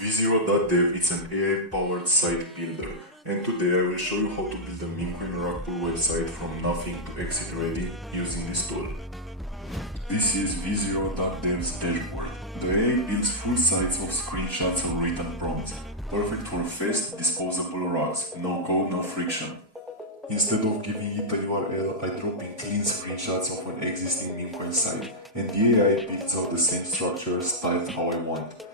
V0.dev is an AI-powered site builder, and today I will show you how to build a Memecoin rug pull website from nothing to exit ready using this tool. This is V0.dev's dashboard. The AI builds full sites of screenshots or written prompts, perfect for fast, disposable rugs, no code, no friction. Instead of giving it a URL, I drop in clean screenshots of an existing Memecoin site, and the AI builds out the same structure styled how I want.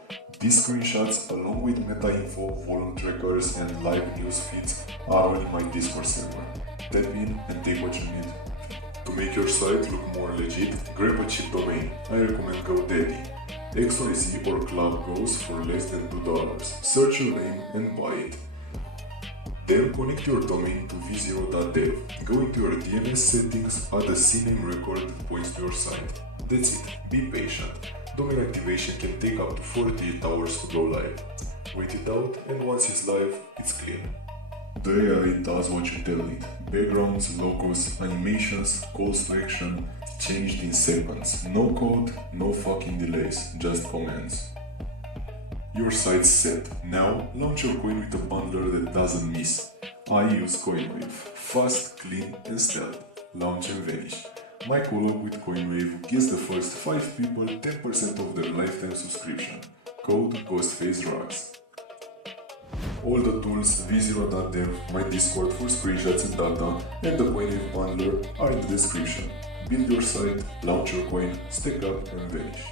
These screenshots, along with meta info, volume trackers, and live news feeds, are all in my Discord server. Tap in and take what you need. To make your site look more legit, grab a cheap domain. I recommend GoDaddy. XYZ or Club goes for less than $2. Search your name and buy it. Then connect your domain to v0.dev. Go into your DNS settings, add a CNAME record that points to your site. That's it, be patient. Domain activation can take up to 48 hours to go live. Wait it out, and once it's live, it's clean. The AI does what you tell it. Backgrounds, logos, animations, calls to action, changed in seconds. No code, no fucking delays, just commands. Your site's set. Now, launch your coin with a bundler that doesn't miss. I use Coinwave. Fast, clean and stealth. Launch and vanish. My collab with Coinwave gives the first 5 people 10% of their lifetime subscription. Code GhostfaceRugs. All the tools, v0.dev, my Discord for screenshots and data, and the Coinwave bundler are in the description. Build your site, launch your coin, stack up and vanish.